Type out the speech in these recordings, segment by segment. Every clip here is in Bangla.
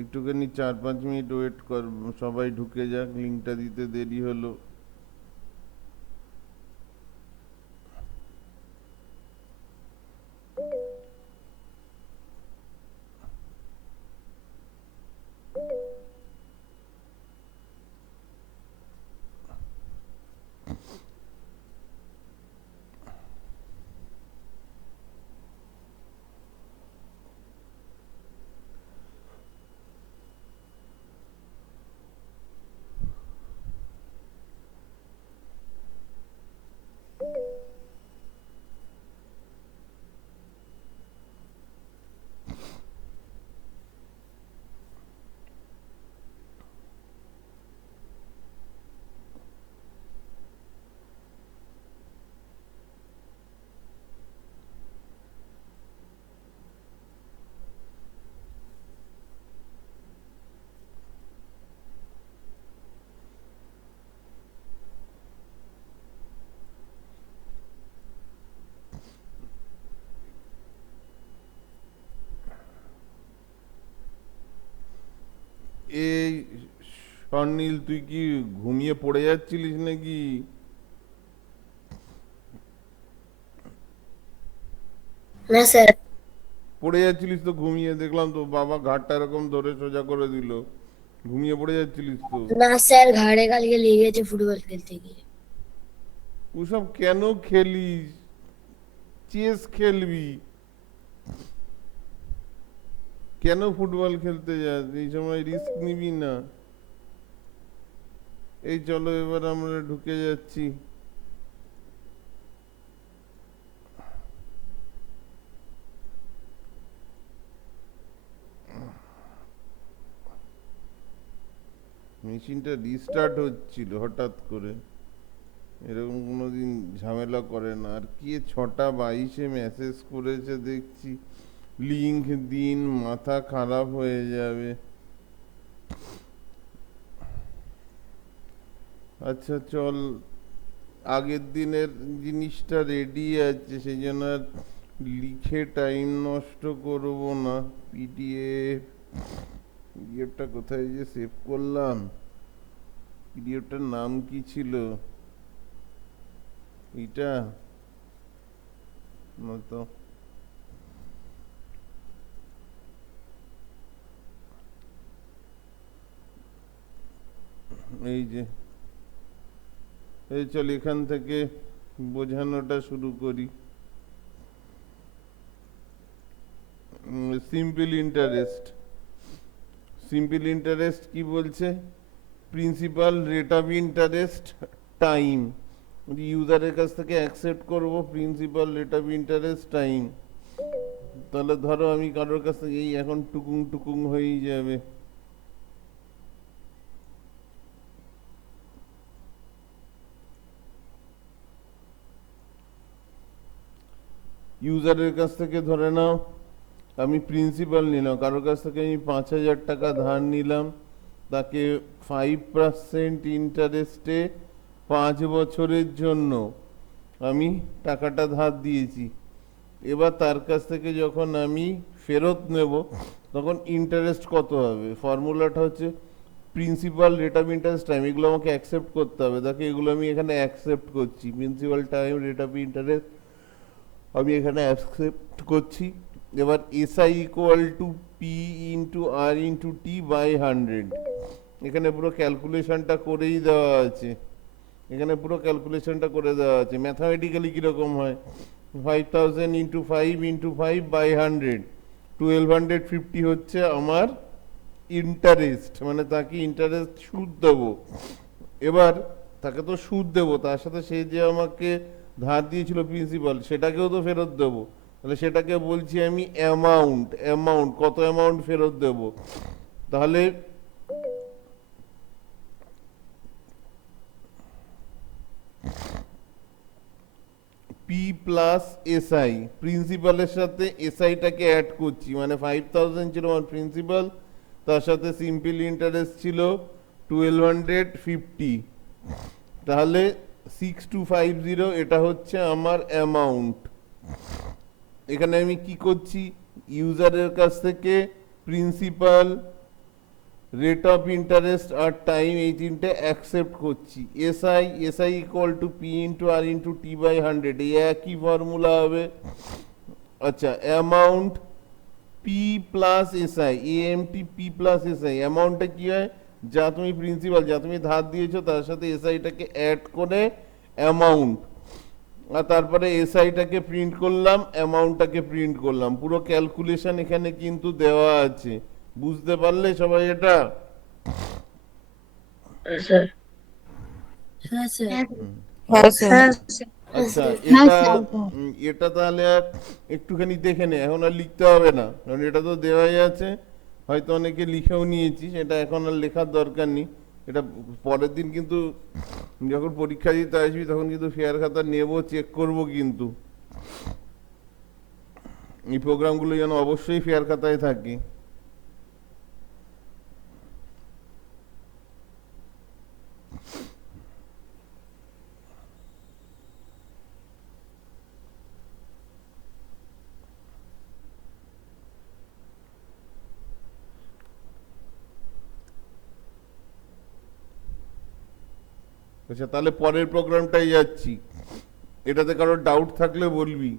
একটুখানি 4-5 মিনিট ওয়েট কর, সবাই ঢুকে যাক, লিঙ্কটা দিতে দেরি হলো। এই স্বর্ণিল, তুই কি ঘুমিয়ে পড়ে যাচ্ছিলিস নাকি? না স্যার। পড়ে যাচ্ছিলিস তো ঘুমিয়ে, দেখলাম তো বাবা ঘাটটা এরকম ধরে সোজা করে দিল। ঘুমিয়ে পড়ে যাচ্ছিলিস তো। না স্যার, ঘাড়ে কালকে লেগেছে ফুটবল খেলতে গিয়ে। ওসব কেন খেলিস? চেস খেলবি। কেন ফুটবল খেলতে যাস? এই সময় রিস্ক নিবি না। এই চলো, এবার আমরা ঢুকে যাচ্ছি। মেশিনটা রিস্টার্ট হচ্ছিল হঠাৎ করে, এরকম কোনোদিন ঝামেলা করে না। আর কি 6টা 22-এ মেসেজ করেছে দেখছি, লিংক দিন, মাথা খারাপ হয়ে যাবে। আচ্ছা চল, আগের দিনের জিনিসটা রেডি আছে, সেই জন্য আর লিখে টাইম নষ্ট করব না। পিডিএফ, পিডিএফটা কোথায় যে সেভ করলাম? পিডিএফটার নাম কি ছিল? এটা না তো। এই যে, এই চল এখান থেকে বোঝানোটা শুরু করি। Simple interest. সিম্পল ইন্টারেস্ট কি বলছে? Principal rate of interest time. ইউজারের কাছ থেকে অ্যাকসেপ্ট করব principal rate of interest time. তাহলে ধরো আমি কারোর কাছ থেকে এই এখন টুকুং টুকুং হয়েই যাবে। ইউজারের কাছ থেকে ধরে নাও আমি প্রিন্সিপাল নিলাম, কারোর কাছ থেকে আমি 5,000 টাকা ধার নিলাম, তাকে 5% ইন্টারেস্টে 5 বছরের জন্য আমি টাকাটা ধার দিয়েছি। এবার তার কাছ থেকে যখন আমি ফেরত নেব, তখন ইন্টারেস্ট কত হবে? ফর্মুলাটা হচ্ছে principal rate of interest time. এগুলো আমাকে অ্যাকসেপ্ট করতে হবে, দেখো এগুলো আমি এখানে অ্যাকসেপ্ট করছি। Principal time rate of interest আমি এখানে অ্যাকসেপ্ট করছি। এবার SI equal to P into R into T by 100। এখানে পুরো ক্যালকুলেশনটা করেই দেওয়া আছে। এখানে পুরো ক্যালকুলেশনটা করে দেওয়া আছে। ম্যাথামেটিক্যালি কীরকম হয়? 5,000 ইন্টু 5 বাই 100, 1250 হচ্ছে আমার ইন্টারেস্ট, মানে তাকে ইন্টারেস্ট সুদ দেবো। এবার তাকে তো সুদ দেবো, তার সাথে সে যে আমাকে ধার দিয়েছিল প্রিন্সিপাল, সেটাকেও তো ফেরত দেবো। তাহলে সেটাকে বলছি আমি অ্যামাউন্ট। অ্যামাউন্ট কত অ্যামাউন্ট ফেরত দেবো? তাহলে পি প্লাস এসআই, প্রিন্সিপালের সাথে এসআইটাকে অ্যাড করছি, মানে 5,000 ছিল আমার প্রিন্সিপাল, তার সাথে সিম্পল ইন্টারেস্ট ছিল 1250। তাহলে 6250, এটা হচ্ছে আমার অ্যামাউন্ট। এখানে আমি কি করছি? ইউজারের কাছ থেকে প্রিন্সিপাল রেট অফ ইন্টারেস্ট আর টাইম, এই তিনটে অ্যাকসেপ্ট করছি। SI equal to P into R into T by 100, এই একই ফর্মুলা হবে। আচ্ছা, amount P plus SI, AMT P plus SI, অ্যামাউন্টটা কি হয়, যা তুমি প্রিন্সিপাল, যা তুমি ধার দিয়েছো তার সাথে এসআইটাকে অ্যাড করে অ্যামাউন্ট, আর তারপরে এসআইটাকে প্রিন্ট করলাম, অ্যামাউন্টটাকে প্রিন্ট করলাম। পুরো ক্যালকুলেশন এখানে কিন্তু দেওয়া আছে, বুঝতে পারলে সবাই এটা? স্যার। হ্যাঁ স্যার। হ্যাঁ স্যার। আচ্ছা, হ্যাঁ এটা স্যার। এটা তাহলে আর একটুখানি দেখে নে, এখন আর লিখতে হবে না, কারণ এটা তো দেওয়াই আছে। হয়তো অনেকে লিখেও নিয়েছিস, এটা এখন আর লেখার দরকার নেই। এটা পরের দিন কিন্তু যখন পরীক্ষা দিতে আসবি তখন কিন্তু ফেয়ার খাতা নেব, চেক করব কিন্তু। এই প্রোগ্রামগুলো যেন অবশ্যই ফেয়ার খাতায় থাকে। আচ্ছা, তাহলে পরের প্রোগ্রামটাই যাচ্ছি। এটাতে কারোর ডাউট থাকলে বলবি।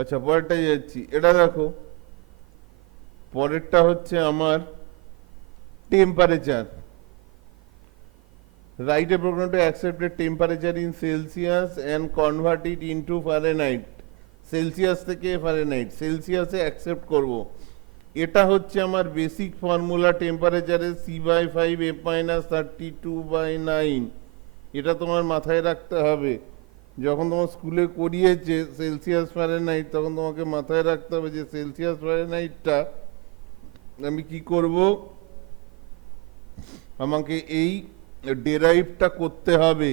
আচ্ছা, পরেরটাই যাচ্ছি। এটা দেখো, পরেরটা হচ্ছে আমার temperature. Write a program to accept a temperature in Celsius and convert it into Fahrenheit. Celsius থেকে ফারেনহাইট, সেলসিয়াসে অ্যাকসেপ্ট করব। এটা হচ্ছে আমার বেসিক ফর্মুলা টেম্পারেচারের, C/5F-32/9। এটা তোমার মাথায় রাখতে হবে। যখন তোমার স্কুলে করিয়েছে সেলসিয়াস ফারেনহাইট, তখন তোমাকে মাথায় রাখতে হবে যে সেলসিয়াস ফারেনহাইটটা আমি কি করব, আমাকে এই ডেরাইভটা করতে হবে।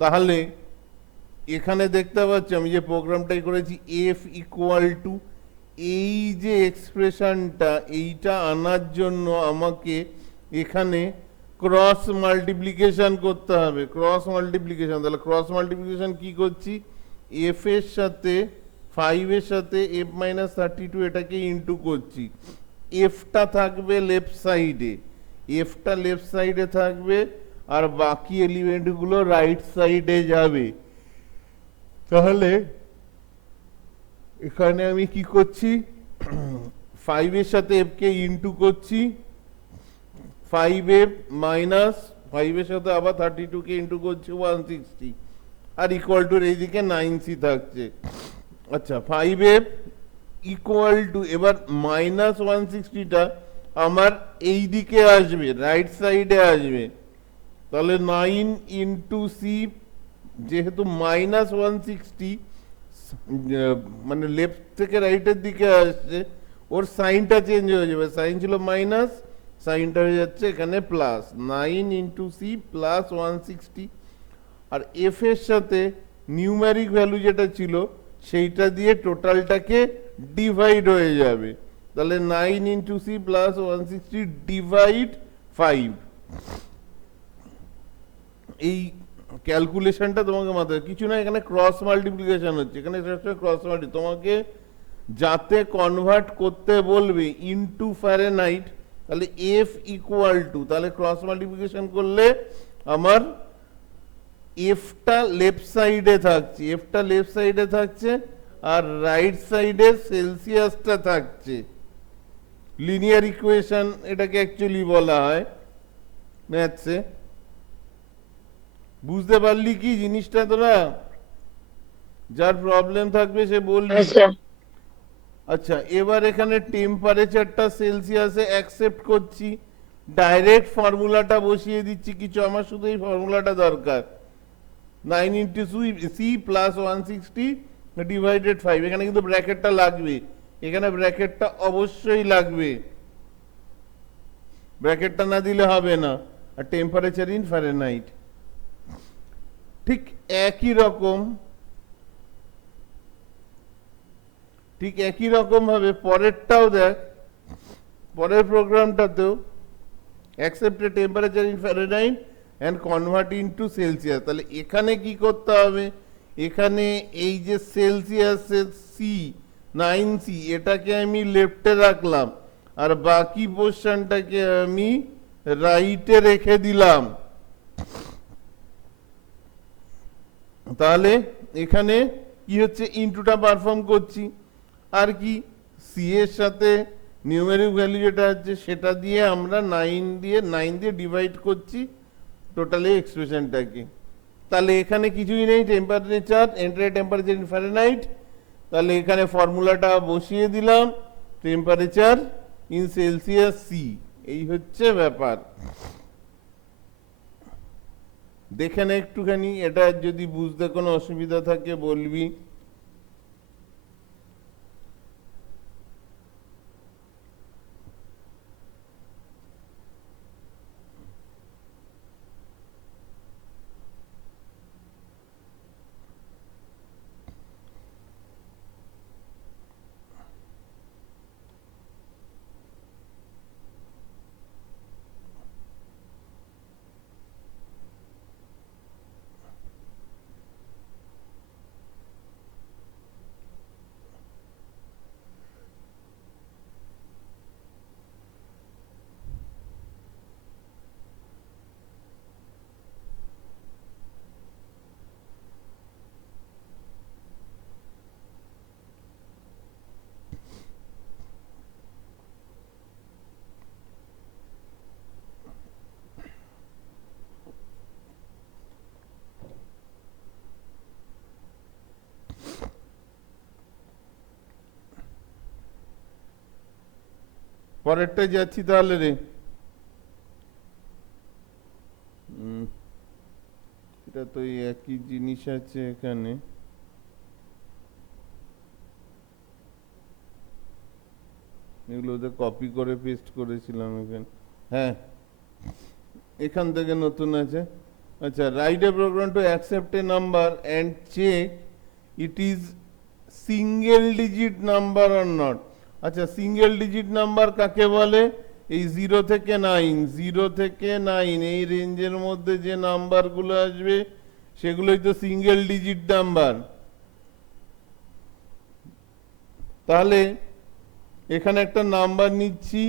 তাহলে এখানে দেখতে পাচ্ছি আমি যে প্রোগ্রামটাই করেছি, এফ ইকুয়াল টু, এই যে এক্সপ্রেশনটা, এইটা আনার জন্য আমাকে এখানে ক্রস মাল্টিপ্লিকেশন করতে হবে। ক্রস মাল্টিপ্লিকেশন, তাহলে ক্রস মাল্টিপ্লিকেশন কি করছি, এফ এর সাথে 5 এর সাথে F-32 এটাকে ইন্টু করছি। এফটা থাকবে লেফট সাইডে, এফটা লেফট সাইডে থাকবে, আর বাকি এলিমেন্টগুলো রাইট সাইডে যাবে। তাহলে এখানে আমি কি করছি, 5 এর সাথে এফ কে ইন্টু করছি, 5F মাইনাস 5 এর সাথে আবার 32 কে ইন্টু করছি 160, আর ইকুয়াল টু এইদিকে 9C থাকছে। আচ্ছা, 5F ইকুয়াল টু, এবার মাইনাস 160টা আমার এই দিকে আসবে, রাইট সাইডে আসবে। তাহলে 9 ইন্টু সি, যেহেতু মাইনাস 160 মানে লেফট থেকে রাইটের দিকে আসছে, ওর সাইনটা চেঞ্জ হয়ে যাবে। সাইন ছিল মাইনাস, সাইনটা হয়ে যাচ্ছে এখানে প্লাস। 9 ইন্টু সি প্লাস 160, আর এফ এর সাথে নিউমেরিক ভ্যালু যেটা ছিল সেইটা দিয়ে টোটালটাকে ডিভাইড হয়ে যাবে। তাহলে 9 ইন্টু সি প্লাস 160 ডিভাইড 5। এই ক্যালকুলেশনটা তোমাকে মাথায়, কিছু না, এখানে ক্রস মাল্টিপ্লিকেশন হচ্ছে, এখানে ক্রস মাল্টি তোমাকে যাতে কনভার্ট করতে বলবে ইনটু ফারেনহাইট, তাহলে এফ ইকুয়াল টু, তাহলে ক্রস মাল্টিপ্লিকেশন করলে আমার এফটা লেফট সাইডে থাকছে, এফটা লেফট সাইডে থাকছে, আর রাইট সাইডে সেলসিয়াসটা থাকছে। লিনিয়ার ইকুয়েশন এটাকে অ্যাকচুয়ালি বলা হয় ম্যাথসে। বুঝতে পারলি কি জিনিসটা তোরা? যার প্রবলেম থাকবে সে বলবি। আচ্ছা, এবার এখানে টেম্পারেচারটা সেলসিয়াসে অ্যাকসেপ্ট করছি, ডাইরেক্ট ফর্মুলাটা বসিয়ে দিচ্ছি, কিছু আমার শুধু এই ফর্মুলাটা দরকার। 9 ইন্টু সি প্লাস 160 ডিভাইডেড 5, এখানে কিন্তু ব্র্যাকেটটা লাগবে, এখানে ব্র্যাকেটটা অবশ্যই লাগবে, ব্র্যাকেটটা না দিলে হবে না। আর টেম্পারেচার ইন ফারেনহাইট। ঠিক একই রকম, ঠিক একই রকম ভাবে পরেরটাও দেখ, পরের প্রোগ্রামটাতেও accept a temperature in Fahrenheit and convert into Celsius. তাহলে এখানে কি করতে হবে, এখানে এই যে সেলসিয়াসের সি 9C এটাকে আমি লেফটে রাখলাম আর বাকি পোর্শনটাকে আমি রাইটে রেখে দিলাম। তাহলে এখানে কি হচ্ছে, ইনটুটা পারফর্ম করছি আর কি সি এর সাথে নিউমেরিক ভ্যালু যেটা হচ্ছে সেটা দিয়ে আমরা 9 দিয়ে ডিভাইড করছি টোটালি এক্সপ্রেশনটাকে। তাহলে এখানে কিছুই নেই, temperature enter temperature in Fahrenheit. তাহলে এখানে ফর্মুলাটা বসিয়ে দিলাম, টেম্পারেচার ইন সেলসিয়াস সি। এই হচ্ছে ব্যাপার। দেখে না একটুখানি, এটা যদি বুঝতে কোনো অসুবিধা থাকে বলবি। পরেরটা যাচ্ছি তাহলে রে। এটা তো এই একই জিনিস আছে এখানে। এগুলোতে কপি করে পেস্ট করেছিলাম এখানে। হ্যাঁ, এখান থেকে নতুন আছে। আচ্ছা, write a program to accept a number and check it is single digit number or not. আচ্ছা, সিঙ্গেল ডিজিট নাম্বার কাকে বলে? এই 0 থেকে 9, 0 থেকে 9 এই রেঞ্জের মধ্যে যে নাম্বারগুলো আসবে সেগুলোই তো সিঙ্গেল ডিজিট নাম্বার। তাহলে এখানে একটা নাম্বার নিচ্ছি,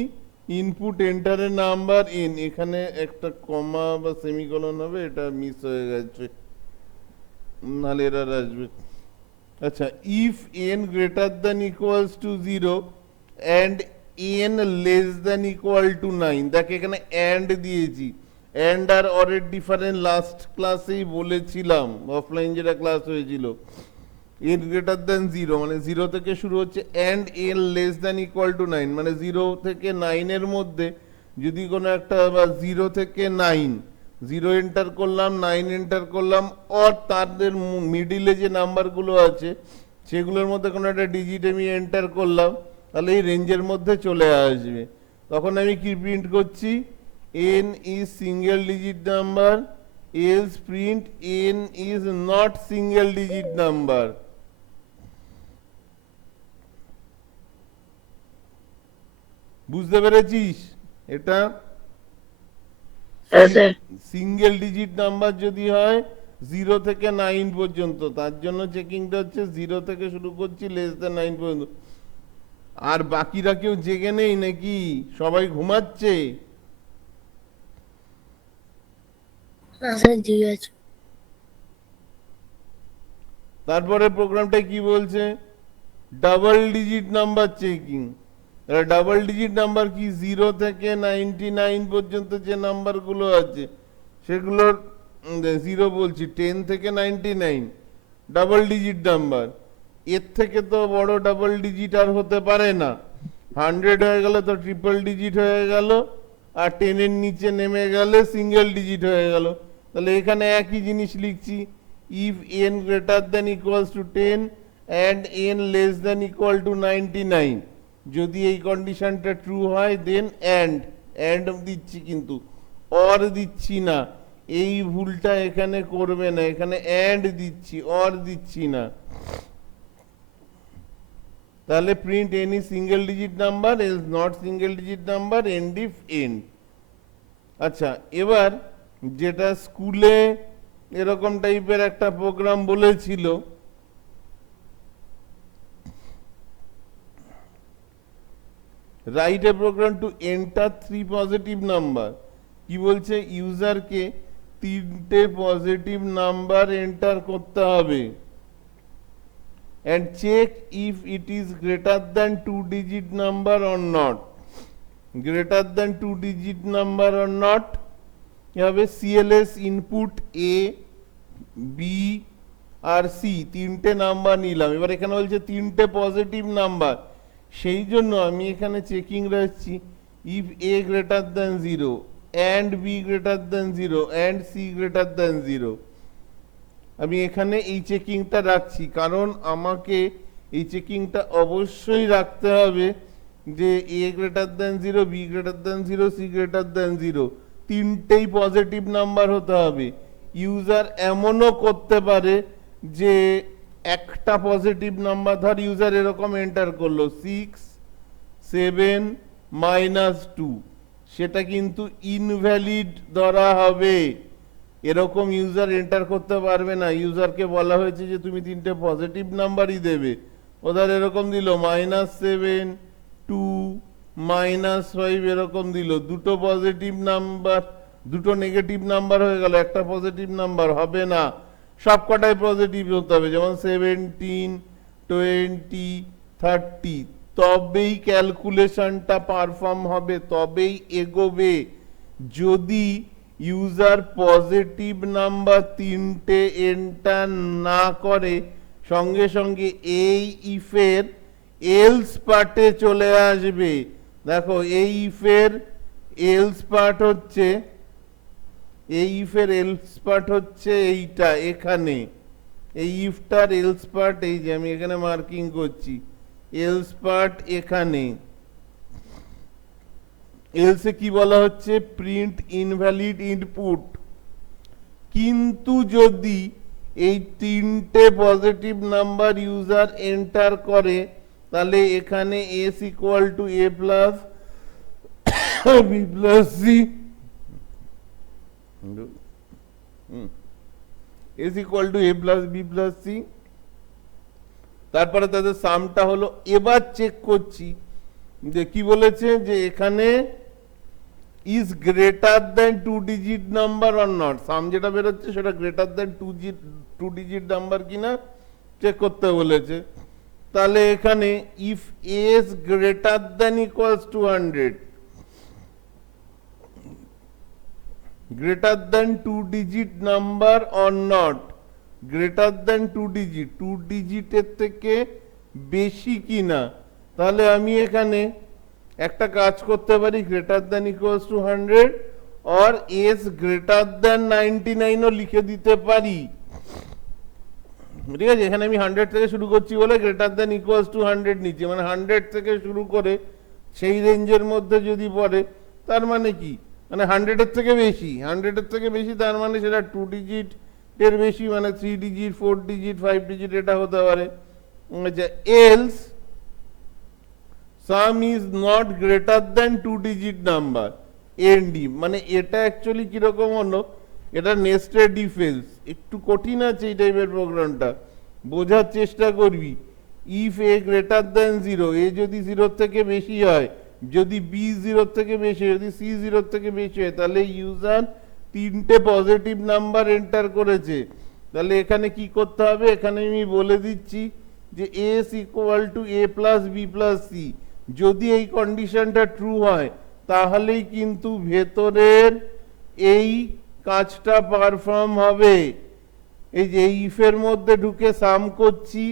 ইনপুট এন্টারের নাম্বার এন, এখানে একটা কমা বা সেমিকোলন হবে, এটা মিস হয়ে গেছে, নাহলে এরর আসবে। আচ্ছা, if N greater than equals to 0 and N less than equal to 9। দেখ এখানে অ্যান্ড দিয়েছি, অ্যান্ড আর অরের ডিফারেন্স লাস্ট ক্লাসেই বলেছিলাম, অফলাইন যেটা ক্লাস হয়েছিল। এন গ্রেটার দ্যান 0 মানে 0 থেকে শুরু হচ্ছে, and N less than equal to 9 মানে 0 থেকে 9 এর মধ্যে যদি কোনো একটা, বা 0 থেকে 9, 0 এন্টার করলাম, 9 এন্টার করলাম, আর তাদের মিডিলে যে নাম্বারগুলো আছে সেগুলোর মধ্যে কোনো একটা ডিজিট আমি এন্টার করলাম, তাহলে এই রেঞ্জের মধ্যে চলে আসবে। তখন আমি কি প্রিন্ট করছি, N is single digit number, else print N is not single digit number. বুঝতে পেরেছিস? এটা হ্যাঁ স্যার। সিঙ্গেল ডিজিট নাম্বার যদি হয় 0 থেকে 9 পর্যন্ত, তার জন্য চেকিংটা হচ্ছে 0 থেকে শুরু করছি লেস দ্যান 9 পর্যন্ত। আর বাকিরা কেউ জেগে নেই নাকি? সবাই ঘুমাচ্ছে? না স্যার, জি আছে। তারপরে প্রোগ্রামটা কি বলছে, double digit number checking. Double digit number কি, 0 থেকে 99 পর্যন্ত যে নাম্বারগুলো আছে সেগুলোর 0 বলছি, 10 থেকে 99 ডাবল ডিজিট নাম্বার। এর থেকে তো বড় ডাবল ডিজিট আর হতে পারে না। 100 হয়ে গেলে তো ট্রিপল ডিজিট হয়ে গেল, আর 10 এর নিচে নেমে গেলে সিঙ্গেল ডিজিট হয়ে গেল। তাহলে এখানে একই জিনিস লিখছি, if n greater than equals to 10 and n less than equal to 99, যদি এই কন্ডিশনটা ট্রু হয় দেন অ্যান্ড দিচ্ছি, কিন্তু অর দিচ্ছি না। এই ভুলটা এখানে করবে না, এখানে অ্যান্ড দিচ্ছি, অর দিচ্ছি না। তাহলে print any single digit number else not single digit number and if end. আচ্ছা, এবার যেটা স্কুলে এরকম টাইপের একটা প্রোগ্রাম বলেছিল, write a program to enter 3 positive number. কি বলছে, ইউজারকে 3টে পজিটিভ নাম্বার এন্টার করতে হবে and check if it is greater than 2 digit number or not. Greater than 2 digit number or not, you have a CLS input A, B আর সি, তিনটে নাম্বার নিলাম। এবার এখানে বলছে তিনটে পজিটিভ নাম্বার, সেই জন্য আমি এখানে চেকিং রাখছি if A greater than 0 and B greater than 0 and C greater than 0। আমি এখানে এই চেকিংটা রাখছি, কারণ আমাকে এই চেকিংটা অবশ্যই রাখতে হবে যে a greater than 0, b greater than 0, c greater than 0, তিনটেই পজিটিভ নাম্বার হতে হবে। ইউজার এমনও করতে পারে যে একটা পজিটিভ নাম্বার, ধর ইউজার এরকম এন্টার করলো 6 7 -2, সেটা কিন্তু ইনভ্যালিড ধরা হবে। এরকম ইউজার এন্টার করতে পারবে না। ইউজারকে বলা হয়েছে যে তুমি তিনটে পজিটিভ নাম্বারই দেবে, ওদের এরকম দিল -7 2 -5 এরকম দিল, দুটো পজিটিভ নাম্বার দুটো নেগেটিভ নাম্বার হয়ে গেল, একটা পজিটিভ নাম্বার হবে না। সব কটাই পজিটিভ হতে হবে, যেমন 17 20 30, তবেই ক্যালকুলেশনটা পারফর্ম হবে, তবেই এগোবে। যদি ইউজার পজিটিভ নাম্বার তিনটে এন্টার না করে, সঙ্গে সঙ্গে এই ইফের এলস পার্টে চলে আসবে। দেখো এই ইফের এলস পার্ট হচ্ছে, এই ইফের এলস পার্ট হচ্ছে এইটা, এখানে এই ইফটার এলস পার্ট এই যে আমি এখানে মার্কিং করছি, এলস পার্ট এখানে। এলসে কি বলা হচ্ছে, প্রিন্ট ইনভ্যালিড ইনপুট। কিন্তু যদি এই তিনটে পজিটিভ নাম্বার ইউজার এন্টার করে, তাহলে এখানে S equal to A plus B plus C, S equal to A plus B plus C. তারপরে তাদের সামটা হলো। এবার চেক করছি যে কি বলেছে, যে এখানে is greater then 2 digit number or not. Sum যেটা বেরোচ্ছে সেটা গ্রেটার দেন 2 ডিজিট নাম্বার কিনা চেক করতে বলেছে। তাহলে এখানে if s greater than equals to 100, greater then 2 digit number or not, greater then 2 digit, 2 ডিজিটের থেকে বেশি কিনা, তাহলে আমি এখানে একটা কাজ করতে পারি, greater than equals to 100 or s greater than 99ও লিখে দিতে পারি। ঠিক আছে, এখানে আমি 100 থেকে শুরু করছি বলে গ্রেটার দেন ইকুয়ালস টু 100 নিচ্ছি, মানে 100 থেকে শুরু করে সেই রেঞ্জের মধ্যে যদি পড়ে, তার মানে কি, মানে 100-এর থেকে বেশি, 100-এর থেকে বেশি তার মানে সেটা 2 ডিজিট এর বেশি, মানে 3 ডিজিট 4 ডিজিট 5 ডিজিট এটা হতে পারে। Else sum is not greater then 2 digit number এনডি, মানে এটা অ্যাকচুয়ালি কিরকম হলো, এটা নেস্টেড ডিফেন্স, একটু কঠিন আছে এই টাইপের প্রোগ্রামটা, বোঝার চেষ্টা করবি। ইফ এ গ্রেটার দেন 0, এ যদি 0 থেকে বেশি হয়, যদি বি 0 থেকে বেশি, যদি সি 0 থেকে বেশি হয়, তাহলে ইউজার তিনটে পজিটিভ নাম্বার এন্টার করেছে। তাহলে এখানে কি করতে হবে, এখানে আমি বলে দিচ্ছি যে S equal to A plus B plus C. যদি এই কন্ডিশনটা ট্রু হয়, তাহলেই কিন্তু ভেতরের এই কাজটা পারফর্ম হবে। এই যে ইফের মধ্যে ঢুকে সাম করছি,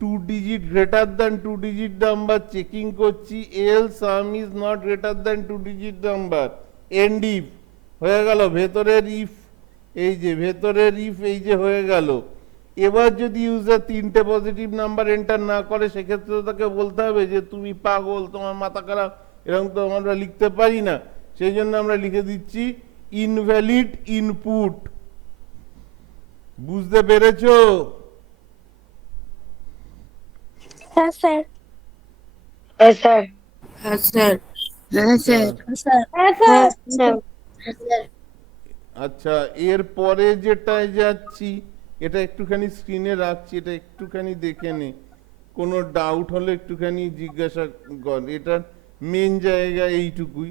2 digit greater than 2 digit number checking করছি, else sum is not greater than 2 digit number, and if হয়ে গেল। ভেতরের ইফ, এই যে ভেতরের ইফ এই যে হয়ে গেল। এবার যদি ইউজার তিনটে পজিটিভ নাম্বার এন্টার না করে, সেক্ষেত্রে তাকে বলতে হবে যে তুমি পাগল, তোমার মাথা খারাপ, এরকম তো আমরা লিখতে পারি না। সেই জন্য আমরা লিখে দিচ্ছি ইনভ্যালিড ইনপুট। বুঝতে পেরেছো? হ্যাঁ স্যার। হ্যাঁ স্যার। হ্যাঁ স্যার। হ্যাঁ আচ্ছা স্যার। হ্যাঁ স্যার। হ্যাঁ স্যার। আচ্ছা, এর পরে যেটায় যাচ্ছি, এটা একটুখানি স্ক্রিনে রাখছি, এটা একটুখানি দেখে নে, কোনো ডাউট হলে একটুখানি জিজ্ঞাসা কর। এটার মেন জায়গা এইটুকুই,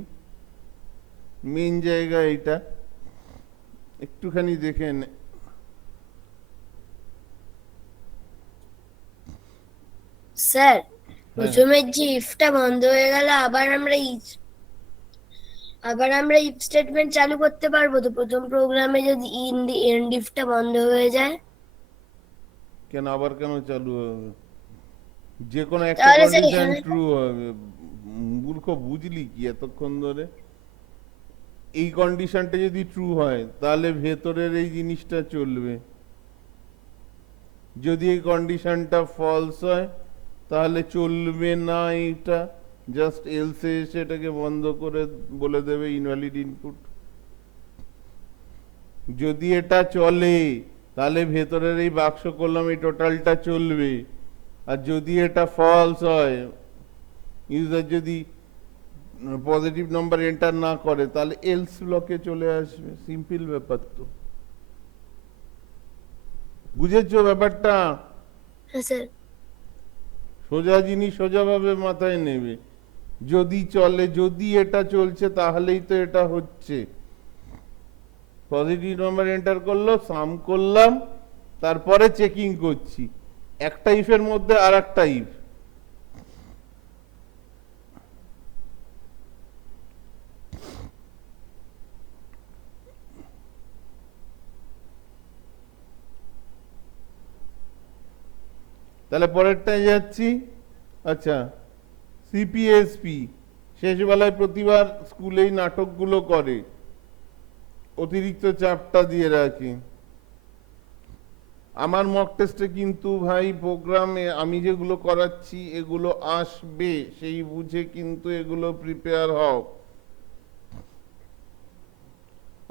মেন জায়গা এইটা, একটুখানি দেখে নে। স্যার, হ্যাঁ, প্রথমে যে ইফটা বন্ধ হয়ে গেল, আবার আমরা ইফ স্টেটমেন্ট চালু করতে পারবো তো? প্রথম প্রোগ্রামে যদি এন্ড ইফটা বন্ধ হয়ে যায়, কেন আবার কেন চালু হবে? যে কোনো একটা তাহলে স্যার কন্ডিশন এখানে ট্রু হবে। মূর্খ, বুঝলি কি এতক্ষণ ধরে? এই কন্ডিশনটা যদি ট্রু হয় তাহলে ভেতরের এই জিনিসটা চলবে। যদি এই কন্ডিশনটা ফলস হয় তাহলে চলবে না, এইটা জাস্ট এলসে এসে এটাকে বন্ধ করে বলে দেবে ইনভ্যালিড ইনপুট। যদি এটা চলে তাহলে ভেতরের এই বাক্স করলাম এই টোটালটা চলবে। আর যদি এটা ফলস হয়, ইউজার যদি পজিটিভ নাম্বার এন্টার না করে, তাহলে এলস ব্লকে চলে আসবে। সিম্পল ব্যাপার তো, বুঝেছো ব্যাপারটা? হ্যাঁ স্যার। সোজা জিনিস সোজাভাবে মাথায় নেবে। যদি চলে, যদি এটা চলছে তাহলেই তো এটা হচ্ছে। পজিটিভ নাম্বার এন্টার করলো, সাম করলাম, তারপরে চেকিং করছি একটা ইফের মধ্যে আর একটা ইফ। তাহলে পরেরটায় যাচ্ছি। আচ্ছা, সিপিএসপি শেষবেলায় প্রতিবার স্কুলেই নাটকগুলো করে, অতিরিক্ত চাপটা দিয়ে রাখে। আমার মক টেস্টে কিন্তু ভাই প্রোগ্রামে আমি যেগুলো করাচ্ছি এগুলো আসবে, সেই বুঝে কিন্তু এগুলো প্রিপেয়ার হও।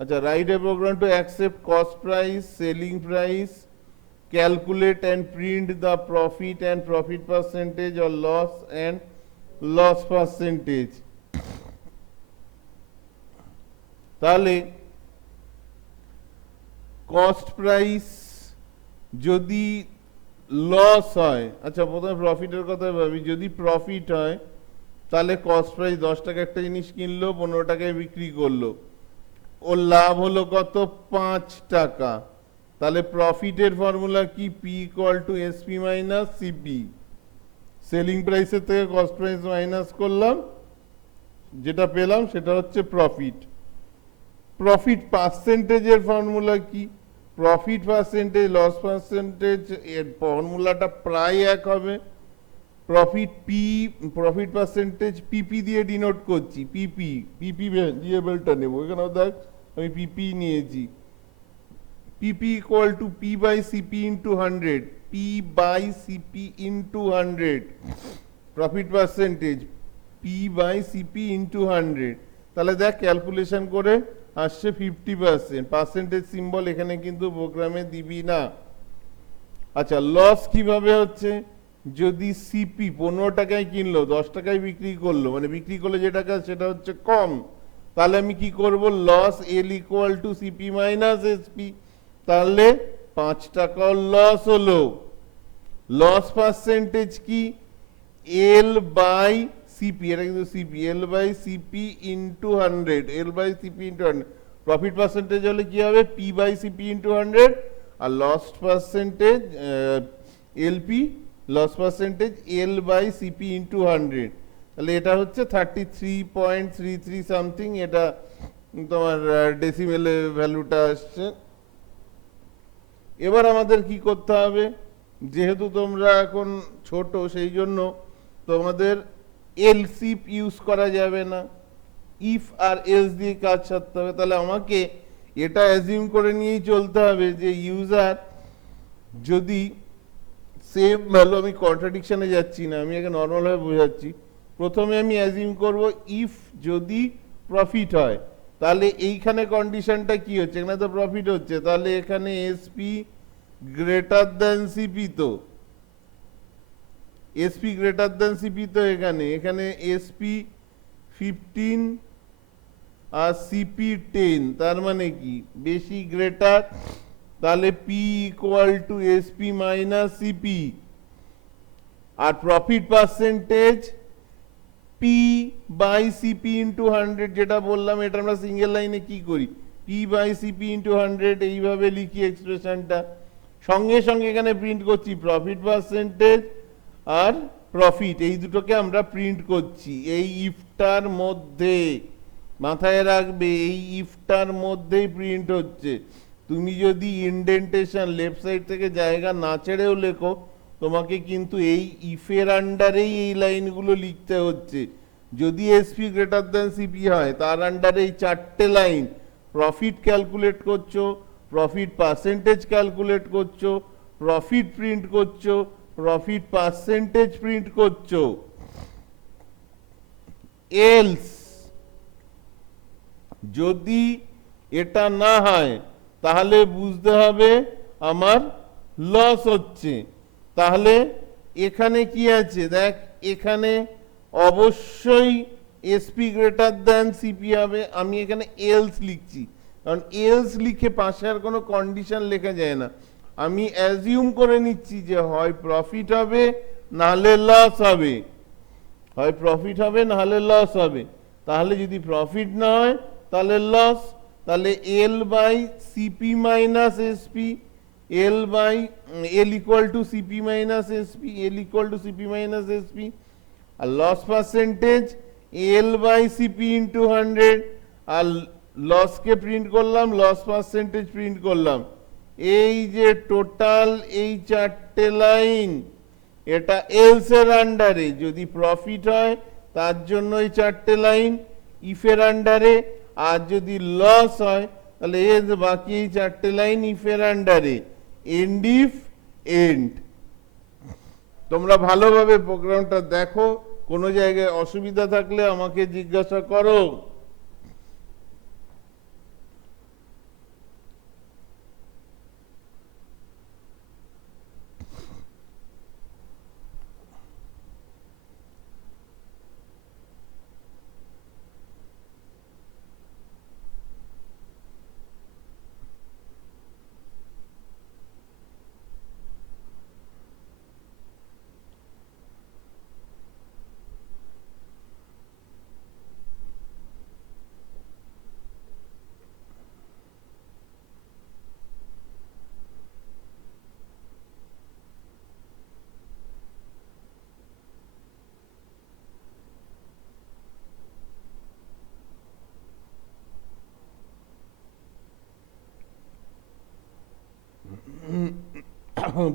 আচ্ছা, write a program to accept cost price, selling price, calculate and print the profit and profit percentage or loss and loss percentage। তাহলে কস্ট প্রাইস যদি লস হয়, আচ্ছা প্রথমে প্রফিটের কথা ভাবি। যদি প্রফিট হয় তাহলে কস্ট প্রাইস 10 টাকা একটা জিনিস কিনলো, 15 টাকায় বিক্রি করলো, ওর লাভ হলো কত? 5 টাকা। তাহলে প্রফিটের ফর্মুলা কি? P equal to SP minus CP. Selling প্রাইসের থেকে কস্ট প্রাইস মাইনাস করলাম, যেটা পেলাম সেটা হচ্ছে প্রফিট। প্রফিট পার্সেন্টেজের ফর্মুলা কি? প্রফিট পার্সেন্টেজ লস পার্সেন্টেজ এর ফর্মুলাটা প্রায় এক হবে। প্রফিট পার্সেন্টেজ পিপি দিয়ে ডিনোট করছি। পিপি ভেরিয়েবলটা নেব, এখানে দেখ আমি পিপি নিয়েছি। PP equal to p by CP into 100, p by CP into 100। Profit percentage P by CP into 100। তাহলে দেখ ক্যালকুলেশন করে আসছে 50%। পার্সেন্টেজ সিম্বল এখানে কিন্তু প্রোগ্রামে দিবি না। আচ্ছা, লস কিভাবে হচ্ছে? যদি সিপি 15 টাকায় কিনলো, 10 টাকায় বিক্রি করলো, মানে বিক্রি করলে যে টাকা সেটা হচ্ছে কম, তাহলে আমি কি করব? Loss L equal to CP minus SP. তাহলে 5 টাকাও লস হলো। লস পার্সেন্টেজ কি? এল বাই সিপি, এটা কিন্তু CP, L by CP into 100, L by CP into 100। Profit percentage হলে কি হবে? P by CP into 100। আর loss percentage LP, loss percentage L by CP into 100। তাহলে এটা হচ্ছে 33.33 সামথিং, এটা তোমার ডেসিমেলে ভ্যালুটা আসছে। এবার আমাদের কি করতে হবে? যেহেতু তোমরা এখন ছোট, সেই জন্য তোমাদের এলসিপ ইউজ করা যাবে না, ইফ আর এলস দিয়ে কাজ সারতে হবে। তাহলে আমাকে এটা অ্যাজিউম করে নিয়েই চলতে হবে যে ইউজার যদি সেম ভ্যালু, আমি কন্ট্রাডিকশনে যাচ্ছি না, আমি একে নর্মালভাবে বোঝাচ্ছি। প্রথমে আমি অ্যাজিউম করব ইফ যদি প্রফিট হয়, তাহলে এইখানে কন্ডিশনটা কি হচ্ছে? এখানে তো প্রফিট হচ্ছে, তাহলে এখানে এসপি গ্রেটার দ্যান সিপি। তো এসপি গ্রেটার দেন সিপি তো এখানে এসপি 15 আর সিপি 10, তার মানে কি বেশি গ্রেটার, তাহলে P equal to SP minus CP. আর profit percentage P by CP into 100, যেটা বললাম এটা আমরা সিঙ্গেল লাইনে কি করি, পি বাই সিপি ইন্টু 100 এইভাবে লিখি এক্সপ্রেশনটা। সঙ্গে সঙ্গে এখানে প্রিন্ট করছি প্রফিট পার্সেন্টেজ আর প্রফিট, এই দুটোকে আমরা প্রিন্ট করছি এই ইফটার মধ্যে। মাথায় রাখবে এই ইফটার মধ্যেই প্রিন্ট হচ্ছে। তুমি যদি ইনডেন্টেশন লেফট সাইড থেকে জায়গা না ছেড়েও লেখো, তোমাকে কিন্তু এই ইফের আন্ডারেই এই লাইনগুলো লিখতে হচ্ছে। যদি এসপি গ্রেটার দেন সিপি হয় তার আন্ডারে এই 4টে লাইন, প্রফিট ক্যালকুলেট করছো, প্রফিট পার্সেন্টেজ ক্যালকুলেট করছো, প্রফিট প্রিন্ট করছো, প্রফিট পার্সেন্টেজ প্রিন্ট করছো। এলস যদি এটা না হয় তাহলে বুঝতে হবে আমার লস হচ্ছে। তাহলে এখানে কি আছে দেখ, এখানে অবশ্যই এসপি গ্রেটার দেন সিপি হবে। আমি এখানে এলস লিখছি, কারণ এলস লিখে পাশে আর কোনো কন্ডিশন লেখা যায় না। আমি অ্যাজিউম করে নিচ্ছি যে হয় প্রফিট হবে নাহলে লস হবে, হয় প্রফিট হবে নাহলে লস হবে। তাহলে যদি প্রফিট না হয় তাহলে লস, তাহলে l by CP minus SP, l by l equal to CP minus SP, l equal to CP minus SP. আর loss percentage L by CP into 100, আর লসকে প্রিন্ট করলাম, লস পার্সেন্টেজ প্রিন্ট করলাম। এই যে টোটাল এই 4টে লাইন, এটা এলস এর আন্ডারে। যদি প্রফিট হয় তার জন্য এই 4টে লাইন ইফের আন্ডারে, আর যদি লস হয় তাহলে এর বাকি এই 4টে লাইন ইফের আন্ডারে। End if end. তোমরা ভালোভাবে প্রোগ্রামটা দেখো, কোনো জায়গায় অসুবিধা থাকলে আমাকে জিজ্ঞাসা করো।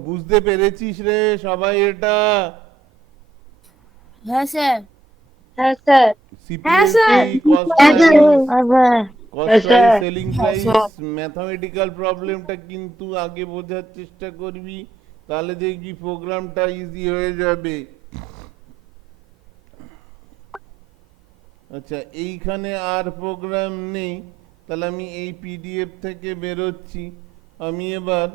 বুঝতে পেরেছিস রে সবাই এটা? হ্যাঁ স্যার। হ্যাঁ স্যার। সিপিএলসি, কস্ট হ্যাঁ sir. Price, cost price, sir. Selling হ্যাঁ প্রাইস, স্যার। ম্যাথমেটিক্যাল প্রবলেমটা কিন্তু আগে বোঝার চেষ্টা করবি, তাহলে দেখবি প্রোগ্রামটা ইজি হয়ে যাবে। আচ্ছা, এইখানে আর প্রোগ্রাম নেই, তাহলে আমি এই পিডিএফ থেকে বেরোচ্ছি। আমি এবার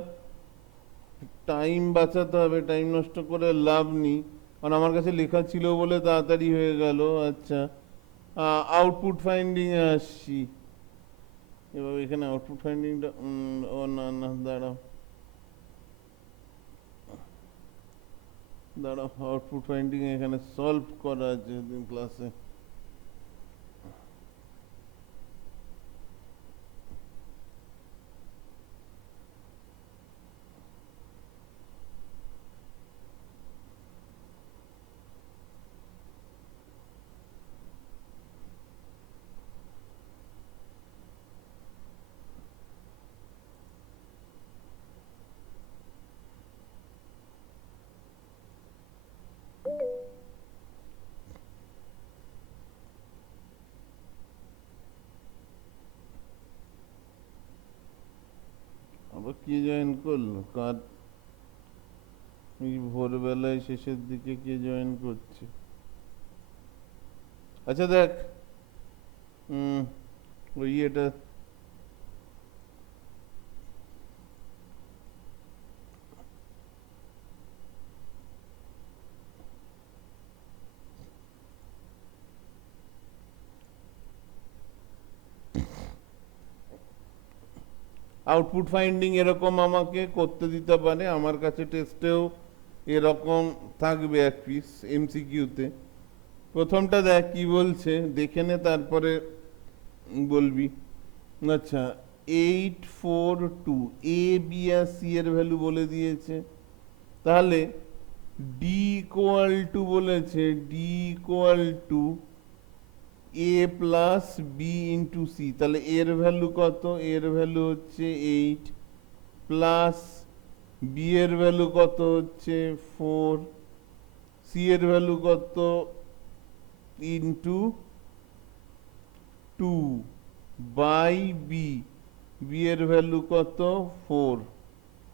টাইম বাঁচাতে হবে, টাইম নষ্ট করে লাভ নেই, কারণ আমার কাছে লেখা ছিল বলে তাড়াতাড়ি হয়ে গেল। আচ্ছা, আউটপুট ফাইন্ডিং এ আসছি। এবার এখানে আউটপুট ফাইন্ডিংটা, ও না না, দাঁড়াও দাঁড়াও, আউটপুট ফাইন্ডিং এখানে সলভ করা আছে ক্লাসে। আবার কে জয়েন করলো, কার এই ভোরবেলায় শেষের দিকে কে জয়েন করছে? আচ্ছা দেখ, ওই এটা আউটপুট ফাইন্ডিং এরকম আমাকে করতে দিতে পারে, আমার কাছে টেস্টেও এরকম থাকবে এক পিস এমসিকিউতে। প্রথমটা দেখ কি বলছে, দেখে নে তারপরে বলবি। আচ্ছা, 842 এ বি আর সি এর ভ্যালু বলে দিয়েছে, তাহলে ডি ইকুয়াল টু বলেছে, D equal to A plus B into C, তাহলে এর ভ্যালু কত, এর ভ্যালু হচ্ছে 8 প্লাস বি এর ভ্যালু কত হচ্ছে 4, সি এর ভ্যালু কত ইন্টু 2 বাই বি, বি এর ভ্যালু কত 4,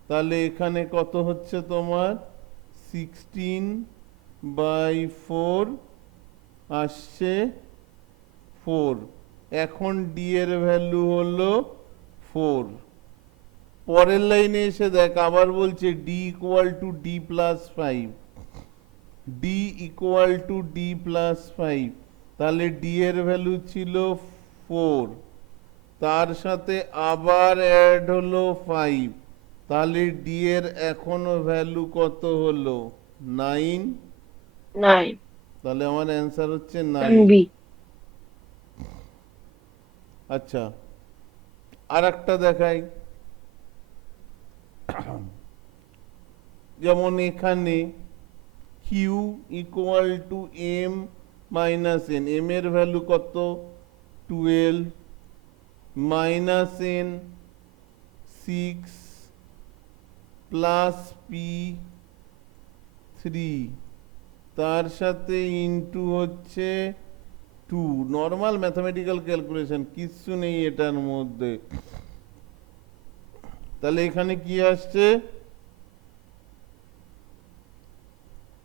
তাহলে এখানে কত হচ্ছে তোমার 16 বাই 4 আসছে 4। এখন ডি এর ভ্যালু হলো 4। পরের লাইনে এসে দেখ আবার বলছে D equal two D plus 5, D equal two D plus 5, তাহলে ডি এর ভ্যালু ছিল 4, তার সাথে আবার অ্যাড হলো 5, তাহলে ডি এর এখনো ভ্যালু কত হলো 9, 9 তাহলে আমার অ্যান্সার হচ্ছে and 9। B. আচ্ছা, আর একটা দেখাই, যেমন এখানে Q equal to M minus N, M এর ভ্যালু কত 12 মাইনাস এন 6 প্লাস পি 3, তার সাথে ইনটু হচ্ছে 2। নর্মাল ম্যাথমেটিক্যাল ক্যালকুলেশন, কিচ্ছু নেই এটার মধ্যে। তাহলে এখানে কি আসছে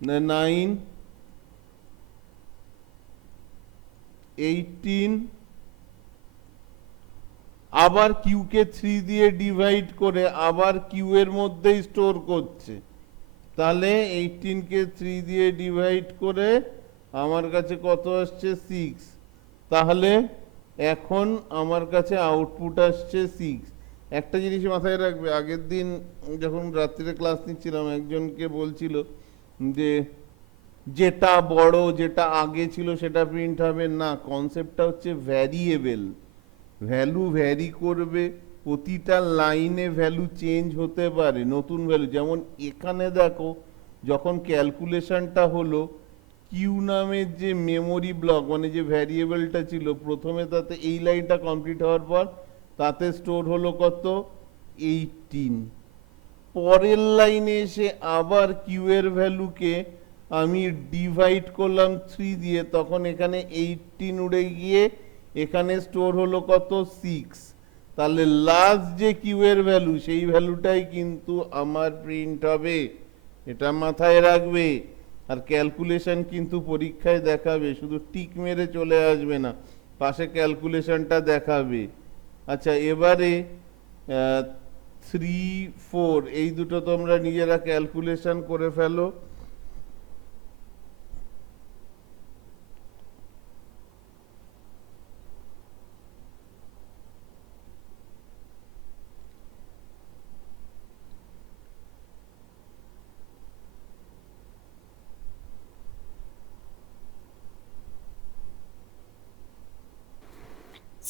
9 18, আবার কিউ কে 3 দিয়ে ডিভাইড করে আবার কিউ এর মধ্যেই স্টোর করছে, তাহলে 18 কে 3 দিয়ে ডিভাইড করে আমার কাছে কত আসছে 6, তাহলে এখন আমার কাছে আউটপুট আসছে 6। একটা জিনিস মাথায় রাখবে, আগের দিন যখন রাত্রিরে ক্লাস নিচ্ছিলাম একজনকে বলছিল যে যেটা বড় যেটা আগে ছিল সেটা প্রিন্ট হবে না, কনসেপ্টটা হচ্ছে ভ্যারিয়েবল, ভ্যালু ভ্যারি করবে, প্রতিটা লাইনে ভ্যালু চেঞ্জ হতে পারে, নতুন ভ্যালু। যেমন এখানে দেখো যখন ক্যালকুলেশনটা হলো, কিউ নামের যে মেমোরি ব্লক মানে যে ভ্যারিয়েবলটা ছিল প্রথমে, তাতে এই লাইনটা কমপ্লিট হওয়ার পর তাতে স্টোর হলো কত 18, পরের লাইনে এসে আবার কিউ এর ভ্যালুকে আমি ডিভাইড করলাম 3 দিয়ে, তখন এখানে 18 উড়ে গিয়ে এখানে স্টোর হলো কত 6, তাহলে লাস্ট যে কিউ এর ভ্যালু সেই ভ্যালুটাই কিন্তু আমার প্রিন্ট হবে, এটা মাথায় রাখবে। আর ক্যালকুলেশন কিন্তু পরীক্ষায় দেখাবে, শুধু টিক মেরে চলে আসবে না, পাশে ক্যালকুলেশনটা দেখাবে। আচ্ছা, এবারে 3 4 এই দুটো তোমরা নিজেরা ক্যালকুলেশন করে ফেলো।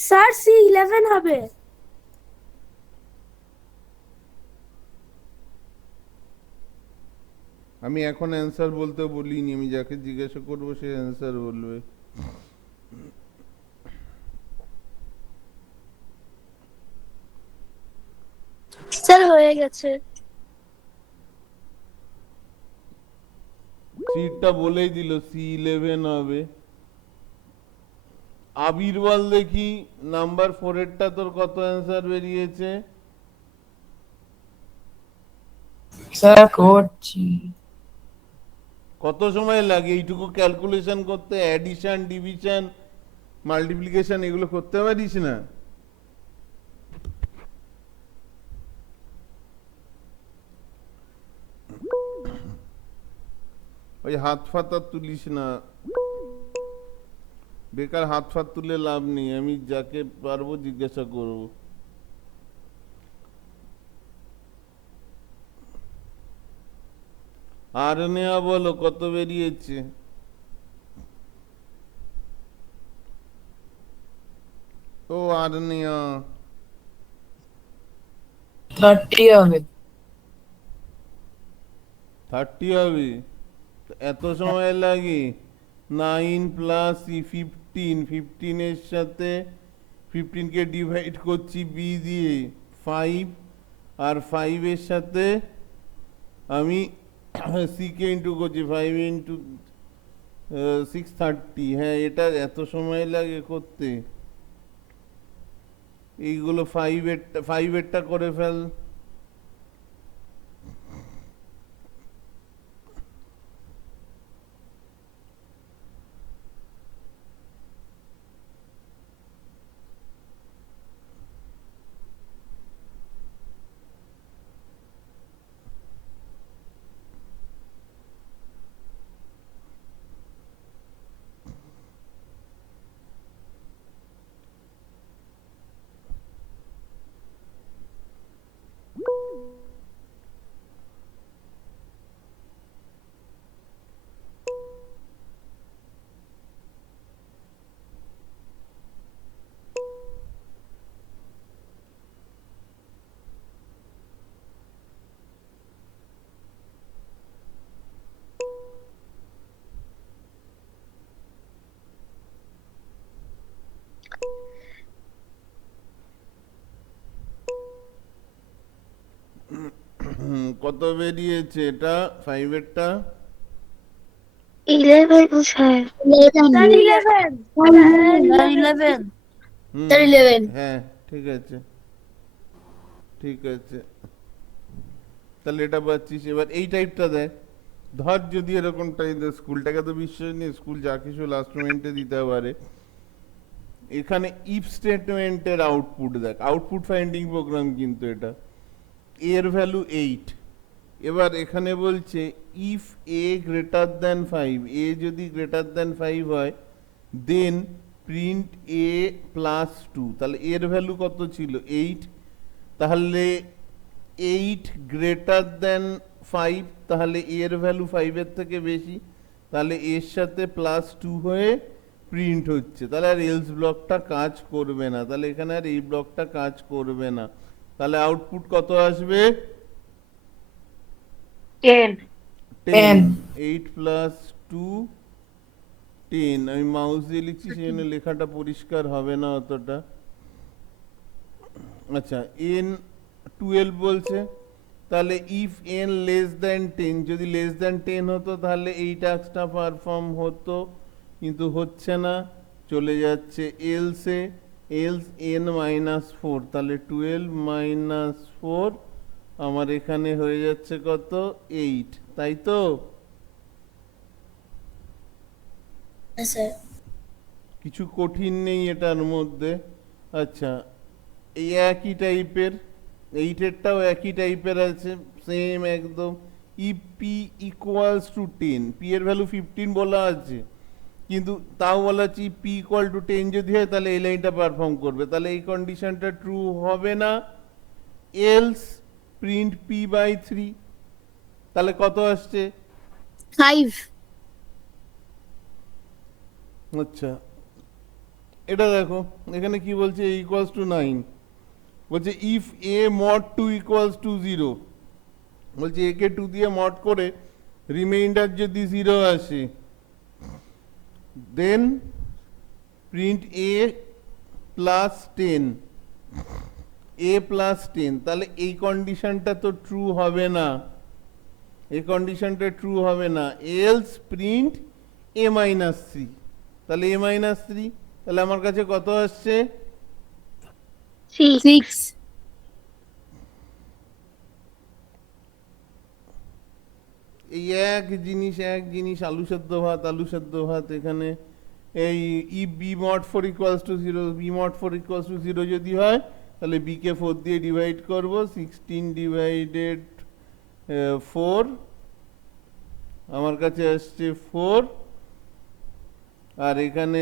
স্যার C11 হবে। আমি এখন অ্যান্সার বলতে বলিনি, আমি যাকে জিজ্ঞাসা করবো সে অ্যান্সার বলবে। স্যার হয়ে গেছে। সিটটা বলেই দিল C11 হবে। আবির বল দেখি নাম্বার 4 এরটা তোর কত অ্যান্সার বেরিয়েছে? স্যার করছি। কত সময় লাগে এইটুকু ক্যালকুলেশন করতে? অ্যাডিশন, ডিভিশন, মাল্টিপ্লিকেশন এগুলো করতে পারিস না? ওই হাত ফাত আর তুলিস না, বেকার হাত ফাত তুলে লাভ নেই, আমি যাকে পারবো জিজ্ঞাসা করব। আর নেওয়া বলো কত বেরিয়েছে? ও আর নেওয়া 30 হবে। 30 হবে? এত সময় লাগে? 9 প্লাস 15, 15-এর সাথে 15কে ডিভাইড করছি বি দিয়ে 5, আর 5-এর সাথে আমি সিকে ইন্টু করছি 5 ইন্টু 630। হ্যাঁ, এটা এত সময় লাগে করতে? এইগুলো 5-এরটা করে ফেল। কত বেরিয়েছে এটা 5-এরটা? 11 স্যার। স্যার 11 11। হুম, স্যার 11 হ্যাঁ ঠিক আছে, ঠিক আছে। তাহলে এটা পাচ্ছিস। এবার এই টাইপটা দেখ, ধর যদি এরকম টাইপ, স্কুলটাকে তো বিশ্বাস নেই, স্কুল যা কিছু লাস্ট মোমেন্টে দিতে পারে। এখানে ইফ স্টেটমেন্টের আউটপুট দেখ, আউটপুট ফাইন্ডিং প্রোগ্রাম কিন্তু এটা। এর ভ্যালু 8। এবার এখানে বলছে ইফ এ গ্রেটার দ্যান 5, এ যদি গ্রেটার দ্যান 5 হয় দেন প্রিন্ট এ প্লাস 2। তাহলে এর ভ্যালু কত ছিল? 8। তাহলে 8 গ্রেটার দ্যান 5, তাহলে এর ভ্যালু 5-এর থেকে বেশি, তাহলে এর সাথে প্লাস 2 হয়ে প্রিন্ট হচ্ছে। তাহলে আর এলস ব্লকটা কাজ করবে না, তাহলে এখানে আর এই ব্লকটা কাজ করবে না। তাহলে আউটপুট কত আসবে? 10। 10। 8 প্লাস 2 10। আমি মাউস দিয়ে লিখছি সেই জন্য লেখাটা পরিষ্কার হবে না অতটা। আচ্ছা, এন 12 বলছে, তাহলে ইফ এন লেস দ্যান 10, যদি লেস দ্যান 10 হতো তাহলে এই টাস্কটা পারফর্ম হতো, কিন্তু হচ্ছে না, চলে যাচ্ছে এলসে। এলস এন মাইনাস 4, তাহলে 12 মাইনাস 4 আমার এখানে হয়ে যাচ্ছে কত? 8, তাই তো? স্যার কিছু কঠিন নেই এটার মধ্যে। আচ্ছা, এই একই টাইপের, এইটেরটাও একই টাইপের আছে, সেম একদম। If P equals to 10, P এর ভ্যালু 15 বলা আছে, কিন্তু তাও বলা আছে পি ইকুয়াল টু 10 যদি হয় তাহলে এই লাইনটা পারফর্ম করবে, তাহলে এই কন্ডিশনটা ট্রু হবে না। এলস প্রিন্ট পি বাই 3, তাহলে কত আসছে? 5 আচ্ছা, এটা দেখো এখানে কি বলছে, এ ইকুয়ালস টু 9। বলছে if A mod 2 equals to 0, বলছে এ কে 2 দিয়ে মড করে রিমাইন্ডার যদি 0 আসে দেন প্রিন্ট এ প্লাস 10, এ প্লাস 10। তাহলে এই কন্ডিশনটা তো ট্রু হবে না, এই কন্ডিশনটা ট্রু হবে না। এলস প্রিন্ট এ মাইনাস 3, তাহলে এ মাইনাস 3, তাহলে আমার কাছে কত আসছে? 6 এই এক জিনিস আলু সেদ্ধ ভাত, আলু সেদ্ধ ভাত। এখানে এই ই B mod 4 equals to 0, B mod 4 equals to 0 যদি হয় তাহলে বি কে 4 দিয়ে ডিভাইড করব, 16 ডিভাইডেড 4, আমার কাছে আসছে 4। আর এখানে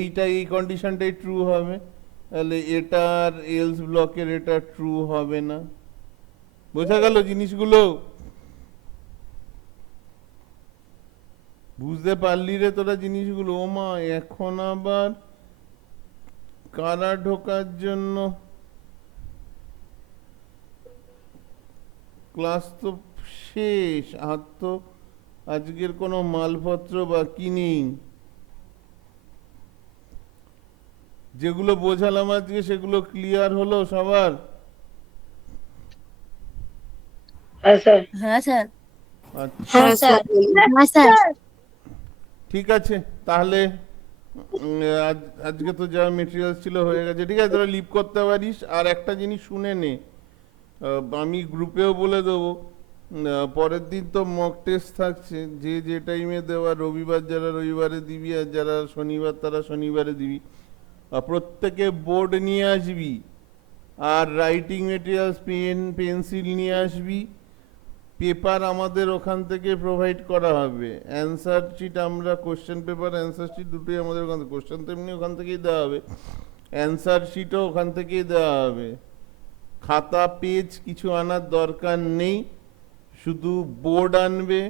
এইটা, এই কন্ডিশনটাই ট্রু হবে, তাহলে এটার এলস ব্লকের এটা ট্রু হবে না। বোঝা গেল জিনিসগুলো? বুঝতে পারলি রে তোরা জিনিসগুলো? ও মা, এখন আবার কারা ঢোকার জন্য ক্লাস তো শেষ, আর তো আজকের কোনো মালপত্র বাকি নেই। যেগুলো বোঝালাম আজকে সেগুলো ক্লিয়ার হলো সবার? হ্যাঁ স্যার। হ্যাঁ স্যার। আচ্ছা, হ্যাঁ স্যার। হ্যাঁ স্যার। ঠিক আছে তাহলে আজকে তো যা মেটেরিয়ালস ছিল হয়ে গেছে, ঠিক আছে, তোরা লিভ করতে পারিস। আর একটা জিনিস শুনে নে, আমি গ্রুপেও বলে দেবো, পরের দিন তো মক টেস্ট থাকছে, যে যে টাইমে দেওয়া, রবিবার যারা রবিবারে দিবি আর যারা শনিবার তারা শনিবারে দিবি। প্রত্যেকে বোর্ড নিয়ে আসবি, আর রাইটিং মেটেরিয়ালস, পেন পেন্সিল নিয়ে আসবি। পেপার আমাদের ওখান থেকে প্রোভাইড করা হবে। অ্যান্সার শিট, আমরা কোশ্চেন পেপার অ্যান্সার শিট দুটোই আমাদের ওখান থেকে, কোশ্চেন তো এমনি ওখান থেকেই দেওয়া হবে, অ্যান্সার শিটও ওখান থেকেই দেওয়া হবে। খাতা পেজ কিছু আনার দরকার নেই, শুধু বোর্ড আনবে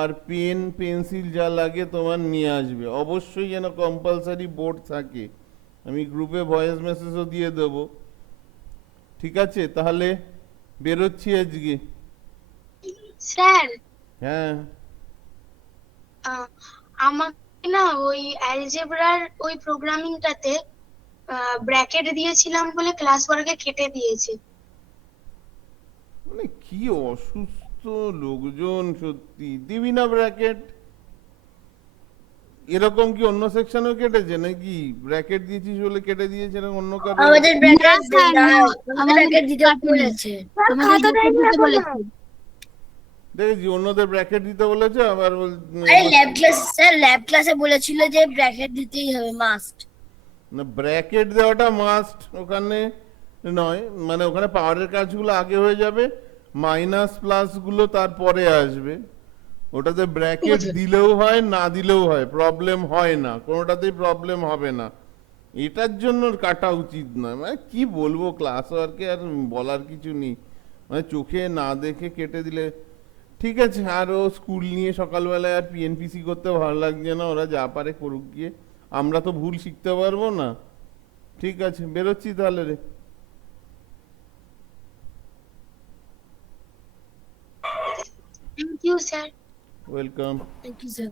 আর পেন পেন্সিল যা লাগে তোমার নিয়ে আসবে। অবশ্যই যেন কম্পালসারি বোর্ড থাকে, আমি গ্রুপে ভয়েস মেসেজও দিয়ে দেবো। ঠিক আছে, তাহলে বেরোচ্ছি আজকে। স্যার, হ্যাঁ, আমাকে না ওই অ্যালজেব্রার ওই প্রোগ্রামিংটাতে ব্র্যাকেট দিয়েছিলাম বলে ক্লাস ওয়ার্কে কেটে দিয়েছে। মানে কি অসুস্থ লোকজন সত্যি, দিবি না ব্র্যাকেট? এরকম কি অন্য সেকশনেও কেটেছে নাকি? ব্র্যাকেট দিয়েছিস বলে কেটে দিয়েছে এরকম অন্য কারো? আমাদের ব্র্যাকেট স্যার, না, ব্র্যাকেট দিতে বলেছে। দেখেছি অন্যদের ব্র্যাকেট দিতে বলেছে, আবার আরে ল্যাব ক্লাস, স্যার ল্যাব ক্লাসে বলেছিল যে ব্র্যাকেট দিতেই হবে, মাস্ট। না, ব্র্যাকেট দেওয়াটা মাস্ট ওখানে নয়, মানে ওখানে পাওয়ারের কাজগুলো আগে হয়ে যাবে, মাইনাস প্লাস গুলো তারপরে আসবে। ওটাতে ব্র্যাকেট দিলেও হয় না দিলেও হয়, প্রবলেম হয় না, কোনোটাতেই প্রবলেম হবে না। এটার জন্য কাটা উচিত নয়। মানে কি বলবো, ক্লাস ওয়ার্কে আর বলার কিছু নেই, মানে চোখে না দেখে কেটে দিলে ঠিক আছে। আর ও স্কুল নিয়ে সকালবেলায় আর পিএনপিসি করতে ভালো লাগছে না, ওরা যা পারে করুক গিয়ে, আমরা তো ভুল শিখতে পারবো না। ঠিক আছে, বেরোচ্ছি তাহলে রে। Thank you sir. Welcome. Thank you sir.